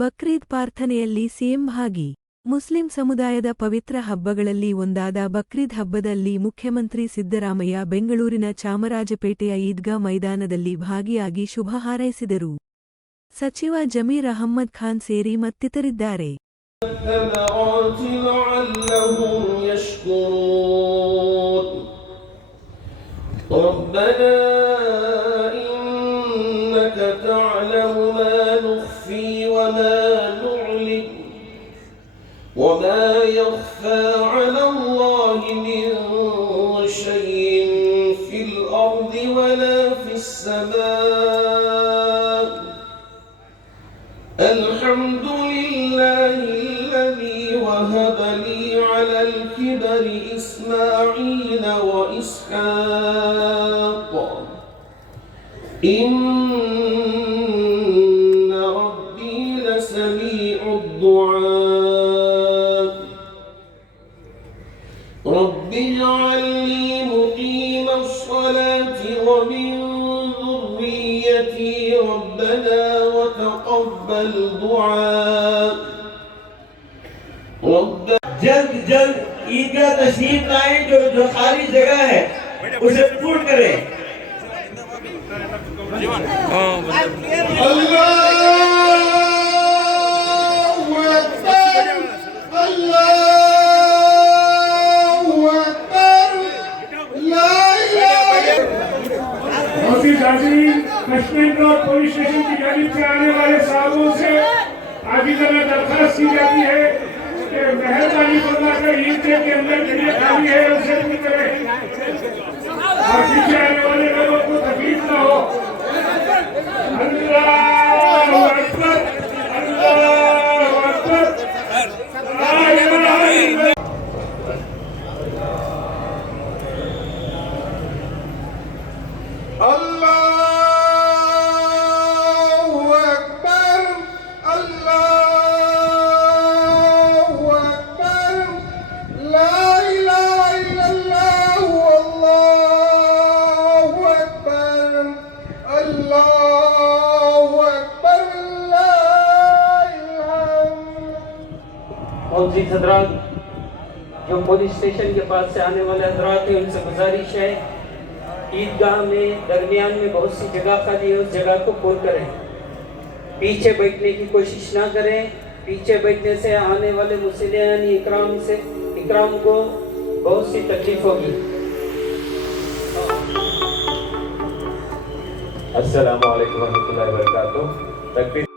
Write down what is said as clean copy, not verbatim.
ಬಕ್ರೀದ್ ಪ್ರಾರ್ಥನೆಯಲ್ಲಿ ಸಿಎಂ ಭಾಗಿ. ಮುಸ್ಲಿಂ ಸಮುದಾಯದ ಪವಿತ್ರ ಹಬ್ಬಗಳಲ್ಲಿ ಒಂದಾದ ಬಕ್ರೀದ್ ಹಬ್ಬದಲ್ಲಿ ಮುಖ್ಯಮಂತ್ರಿ ಸಿದ್ದರಾಮಯ್ಯ ಬೆಂಗಳೂರಿನ ಚಾಮರಾಜಪೇಟೆಯ ಈದ್ಗಾ ಮೈದಾನದಲ್ಲಿ ಭಾಗಿಯಾಗಿ ಶುಭ ಹಾರೈಸಿದರು. ಸಚಿವ ಜಮೀರ್ ಅಹಮ್ಮದ್ ಖಾನ್ ಸೇರಿ ಮತ್ತಿತರಿದ್ದಾರೆ. وما يخفى على الله من شيء في الأرض ولا في السماء الحمد لله الذي وهب لي على الكبر إسماعيل وإسحاق إن ربي لسميع الدعاء رب اجعلني مقيم الصلاة ومن ذريتي ربنا وتقبل دعاء जल्द जल्द ईदगाह तशरीफ लाएं, जो खाली जगह है उसे पूर्ण करें। कश्मीर रोड पुलिस स्टेशन की जानिब से आने वाले साहबों से आजीज़ाना दरखास्त की जाती है कि मेहरबानी फरमाकर ईदगाह के अंदर जगह खाली है उसे पूरी करें और पीछे आने वाले लोगों को तकलीफ न हो। अल्लाहु अकबर, अल्लाहु अकबर, ला इलाहा इल्लल्लाह। मौजूद हजरात, जो पुलिस स्टेशन के पास से आने वाले हजरात हैं, उनसे गुजारिश है ईदगाह में दरमियान में बहुत सी जगह खाली है, उस जगह को पूर्ण करें। पीछे बैठने की कोशिश ना करें, पीछे बैठने से आने वाले मुसल्लियान इकराम को बहुत सी तकलीफ होगी। अस्सलामु अलैकुम रहमतुल्लाहि व बरकातुहू।